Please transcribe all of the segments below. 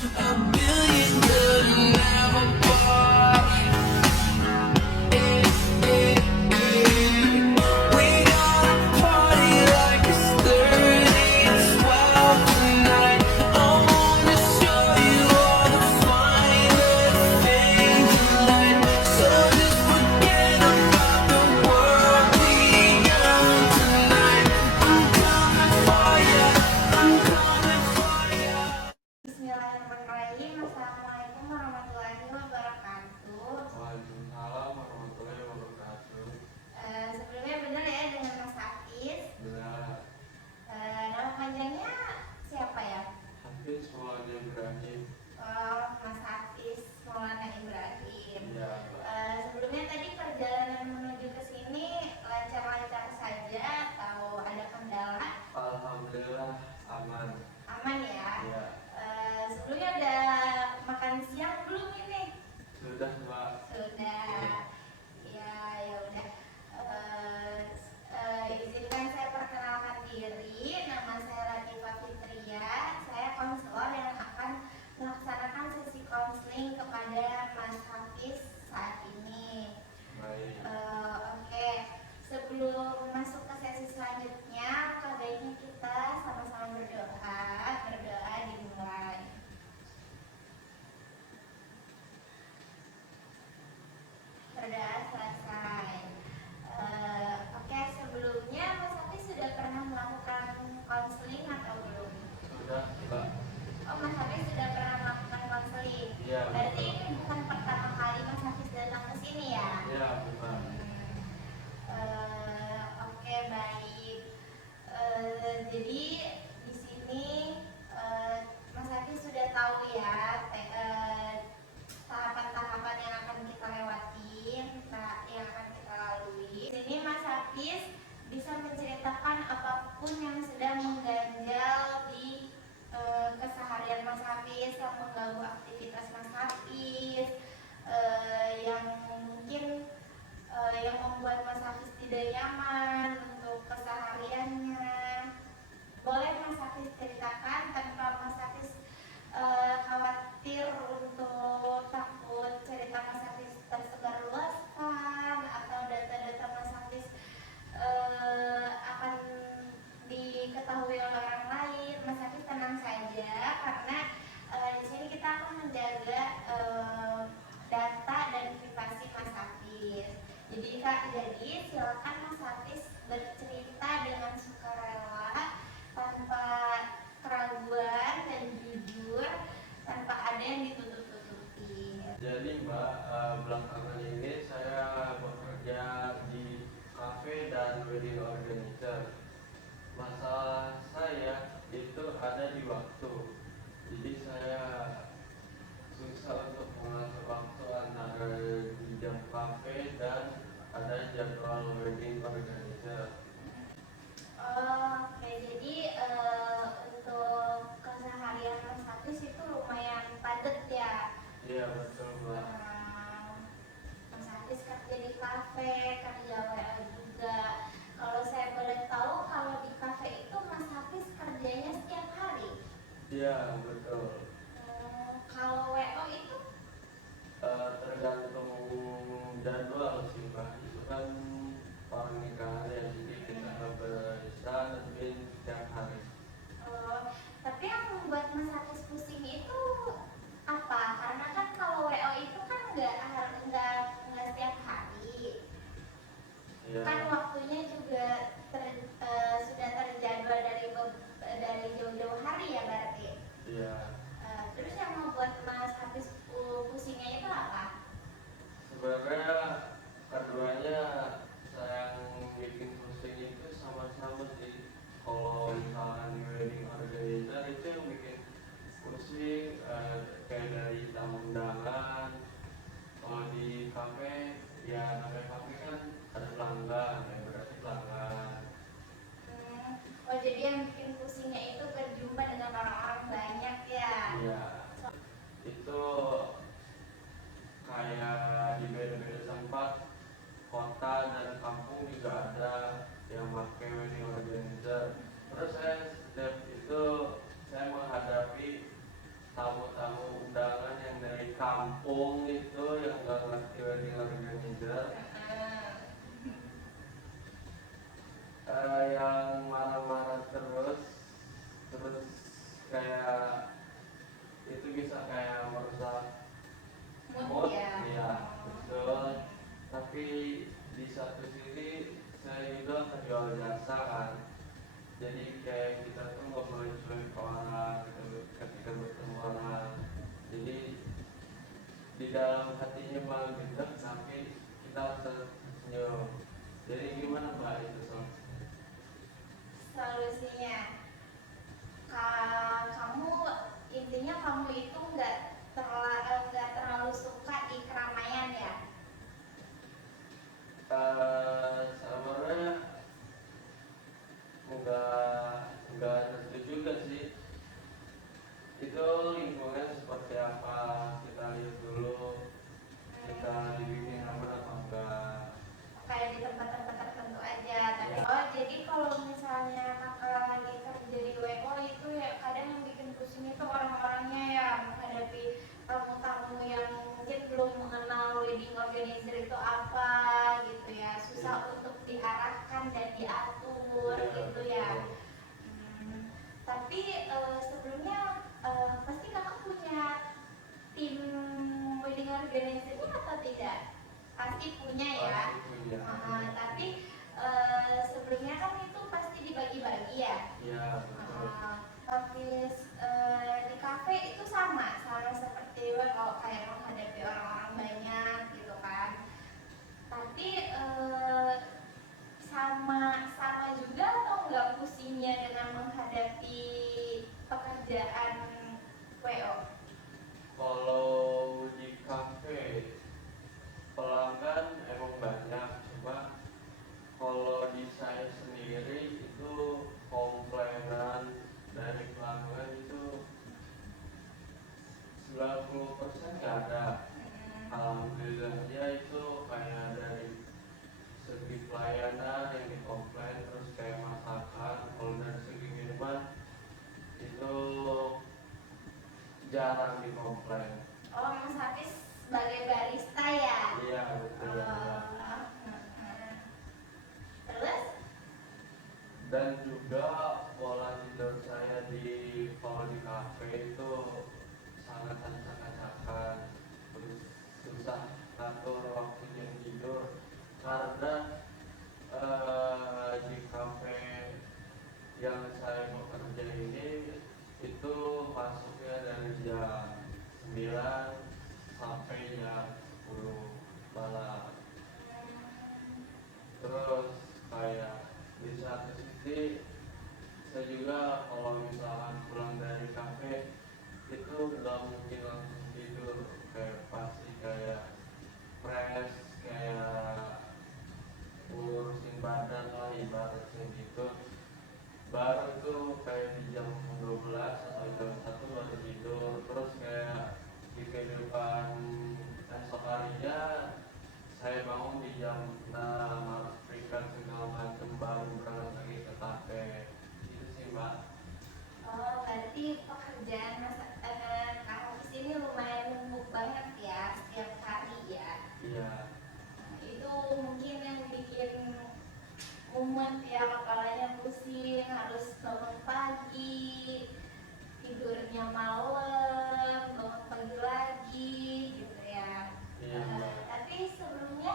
A million could never buy. We gotta party like it's 30-12 tonight. I wanna show you all the finest things in life. So just forget about the world beyond tonight. I'm coming for ya. I'm coming for ya. Bismillahirrahmanirrahim. Assalamualaikum warahmatullahi wabarakatuh. Waalaikumsalam warahmatullahi wabarakatuh. Sebelumnya benar ya dengan Mas Hafiz. Benar. Nama panjangnya siapa ya? Hafiz Maulana Ibrahim. Oh, Mas Hafiz Maulana Ibrahim. Iya. Sebelumnya tadi perjalanan menuju ke sini lancar-lancar saja atau ada kendala? Alhamdulillah aman. Aman ya. Iya. Sebelumnya ada makan siang belum ini? Sudah, Mbak. Sudah. Ya, ya udah. Izinkan saya perkenalkan diri. Nama saya Latifah Fitria. Saya konselor yang akan melaksanakan sesi konseling kepada Mas Hafiz saat ini. Baik. Oke. Sebelum masuk ke sesi selanjutnya, alangkah baiknya kita sama-sama berdoa. Berdoa dimulai. Berdoa selesai. Oke, sebelumnya Mas Hafiz sudah pernah melakukan konseling atau belum? Sudah, Mbak. Oh, Mas Hafiz sudah pernah melakukan konseling. Iya, Berarti betul. ini bukan pertama kali Mas Hafiz datang ke sini ya? Iya, benar. Oke, baik. Jadi di sini Mas Hafiz sudah tahu ya tahapan-tahapan yang akan kita lewatin, yang akan kita lalui. Di sini Mas Hafiz bisa menceritakan apapun yang sedang mengganjal di keseharian Mas Hafiz, yang mengganggu aktivitas Mas Hafiz, yang mungkin yang membuat Mas Hafiz tidak nyaman untuk kesehariannya. Boleh Mas Hafiz ceritakan tanpa Mas Hafiz khawatir untuk takut cerita Mas Hafiz tersebarluaskan atau data-data Mas Hafiz akan diketahui oleh orang lain. Mas Hafiz tenang saja karena di sini kita akan menjaga data dan privasi Mas Hafiz. Jadi silakan Mas Hafiz bercerita dengan sukarela, tanpa keraguan dan jujur, tanpa ada yang ditutup-tutupi. Jadi, Mbak, belakangan ini saya bekerja di kafe dan wedding organizer. Masalah saya itu ada di waktu. Jadi saya susah untuk mengatur waktu antara di jam kafe dan ada jadwal wedding organizer. Oke, jadi untuk keseharian Mas Hafiz itu lumayan padat ya. Iya, betul, Mbak. Mas Hafiz kerja di kafe, kerja WA juga. Kalau saya boleh tahu, kalau di kafe itu Mas Hafiz kerjanya setiap hari. Iya, betul. Kalau WO itu Tergantung jadwal sih, Mbak. Itu kan pernikahan ya, jadi kita bisa nentuin setiap hari. tapi yang membuat Mas Hafiz pusing itu apa? Karena kan kalau WO itu kan nggak setiap hari. Iya. Kan waktunya juga sudah terjadwal dari jauh-jauh hari ya berarti. Iya. Terus yang membuat Mas Hafiz pusingnya itu apa? Sebenarnya keduanya saya yang bikin pusing itu sama-sama sih. Kalau misalkan wedding organizer itu yang bikin pusing kayak dari tamu undangan. Kalau di kafe ya namanya kafe kan ada pelanggan, ya berarti pelanggan. Oh, jadi yang bikin pusingnya itu berjumpa dengan orang-orang banyak ya? Iya. Itu kayak di beda-beda tempat, kota dan kampung juga ada yang pakai wedding organizer. Terus saya setiap itu saya menghadapi tamu-tamu undangan yang dari kampung itu yang gak ngerti wedding organizer, yang marah-marah terus kayak itu bisa kayak merusak mood, ya. ya betul. Tapi di satu sisi saya juga penjual jasa kan, jadi kayak kita tuh nggak boleh cuek ke orang gitu ketika bertemu orang. Jadi di dalam hatinya malah gendek, tapi kita harus tersenyum. Jadi gimana Mbak itu solusinya? Solusinya, kamu intinya kamu itu nggak terlalu suka di keramaian ya. Sebenarnya nggak tentu juga sih. Itu lingkungan seperti apa kita lihat dulu, kita dibikin aman apa enggak. Kayak di tempat-tempat tertentu aja. Tapi Ya. oh jadi kalau misalnya kakak lagi kerja di WO itu ya kadang yang bikin pusing itu orang-orangnya ya, menghadapi tamu-tamu yang mungkin belum mengenal wedding organizer itu apa gitu ya, susah untuk diarahkan dan diatur gitu ya. Tapi sebelumnya pasti kakak punya tim wedding organizer-nya atau tidak? Pasti punya ya. Pasti punya. Tapi sebelumnya kan itu pasti dibagi-bagi ya. Iya betul. Tapi di kafe itu sama seperti kalau kayak menghadapi orang-orang banyak gitu kan. Tapi sama juga atau enggak pusingnya dengan menghadapi pekerjaan WO? Kalau di kafe pelanggan emang banyak, cuma kalau di saya sendiri itu komplainan dari pelanggan itu 90% nggak ada. Alhamdulillahnya itu kayak dari segi pelayanan yang dikomplain, terus kayak masakan. Kalau dari segi minuman itu jarang dikomplain. Oh, Mas Hafiz sebagai barista ya? Iya betul. Terus? Dan juga pola tidur saya kalau di kafe itu sangat acak-acakan, terus susah ngatur waktu jam tidur karena di kafe yang saya bekerja ini itu masuknya dari jam 9 sampai jam 10 malam. Terus kayak di satu sisi saya juga kalau misalkan pulang dari kafe itu nggak mungkin langsung tidur, kayak pasti kayak fresh, kayak ngurusin badan lah ibaratnya gitu. Baru itu kayak di jam 12 atau jam 1 baru tidur. Terus kayak di kehidupan esok harinya saya bangun di jam 6, harus prepare segala macam, baru berangkat lagi ke kafe. Itu sih Mbak. Oh, berarti pekerjaan Kak Hafiz ini lumayan numpuk banget ya setiap hari ya. Iya. Itu mungkin yang bikin mumet ya, kepalanya pusing, harus bangun pagi, tidurnya malam, bangun pagi lagi gitu ya. Iya, Mbak. Tapi sebelumnya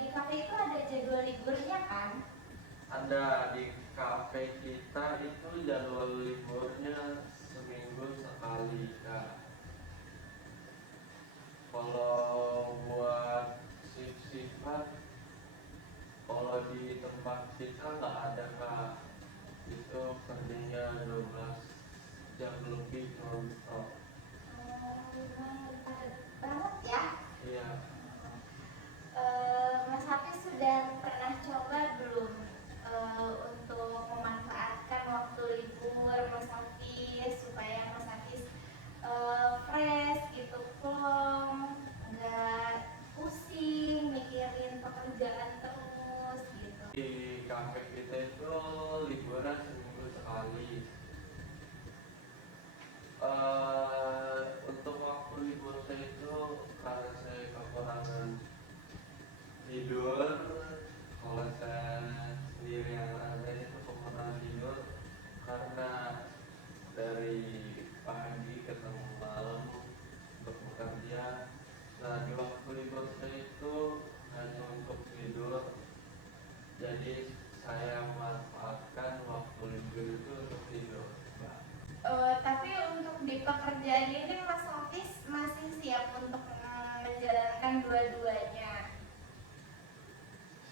di kafe itu ada jadwal liburnya kan? Ada di kafe kita itu jadwal liburnya seminggu sekali Kak. Kalau buat shift-shiftan, kalau di tempat kita nggak ada Kak. Itu kerjanya 12 jam lebih non-stop. Lumayan padat banget ya. Iya. Mas Hafiz sudah pernah coba belum untuk memanfaatkan waktu libur Mas Hafiz supaya Mas Hafiz fresh gitu, plong, nggak pusing mikirin pekerjaan terus gitu. Di kafe kita itu liburan seminggu sekali. pekerjaan ini Mas Hafiz masih siap untuk menjalankan dua-duanya?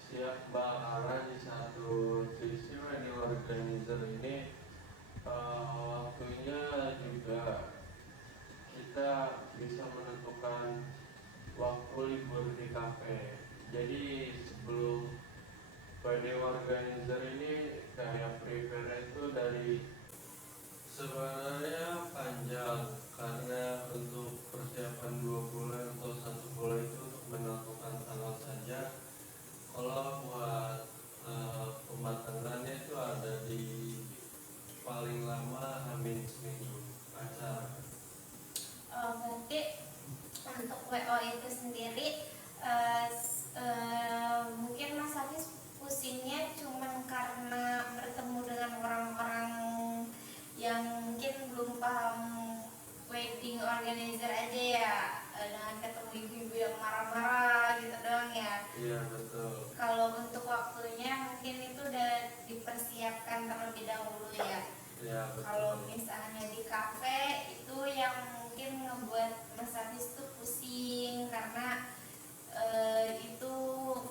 Siap Mbak, karena di satu sisi wedding organizer ini waktunya juga kita bisa menentukan waktu libur di kafe. Jadi sebelum wedding organizer ini kayak prepare itu dari sebenarnya panjang, karena untuk persiapan 2 bulan atau 1 bulan itu untuk menentukan tanggal saja. Kalau buat pematangannya itu ada di paling lama hamin seminggu acara. Berarti untuk WO itu sendiri mungkin Mas Hafiz pusingnya cuman karena bertemu dengan orang-orang yang mungkin belum paham wedding organizer aja ya, dengan ketemu ibu-ibu yang marah-marah gitu doang ya. Iya betul. Kalau untuk waktunya mungkin itu udah dipersiapkan terlebih dahulu ya. Iya betul. Kalau misalnya di kafe itu yang mungkin ngebuat Mas Hafiz tuh pusing karena itu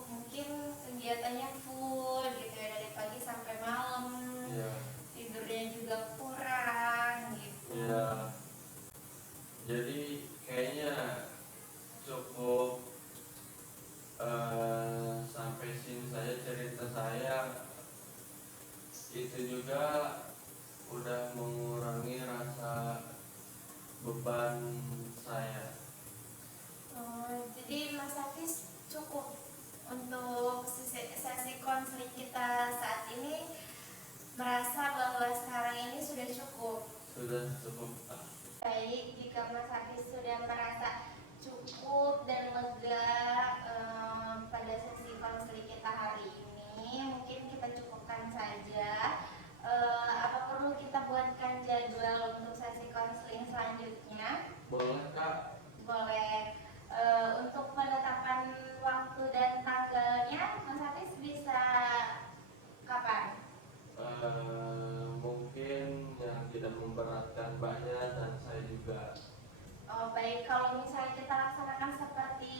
mungkin kegiatannya full gitu ya, dari pagi sampai malam. Iya. Tidurnya juga kurang gitu. Iya. Jadi kayaknya cukup sampai sini saja cerita saya. Itu juga udah mengurangi rasa beban saya. Jadi Mas Hafiz cukup untuk sesi konseling kita saat ini, merasa bahwa sekarang ini sudah cukup. Sudah cukup. Baik, jika Mas Hafiz sudah merasa cukup dan lega pada sesi konseling kita hari ini, mungkin kita cukupkan saja. Apa perlu kita buatkan jadwal untuk sesi konseling selanjutnya? Boleh Kak? Boleh. Untuk penetapan waktu dan tanggalnya, Mas Hafiz bisa kapan? Mungkin yang tidak memberatkan Mbaknya dan saya juga. Oh baik, kalau misalnya kita laksanakan seperti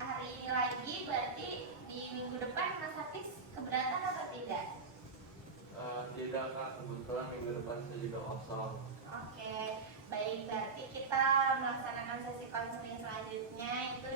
hari ini lagi, berarti di minggu depan Mas Hafiz keberatan atau tidak? Tidak Kak, kebetulan minggu depan saya juga kosong. Oke, baik, berarti kita melaksanakan sesi konseling selanjutnya itu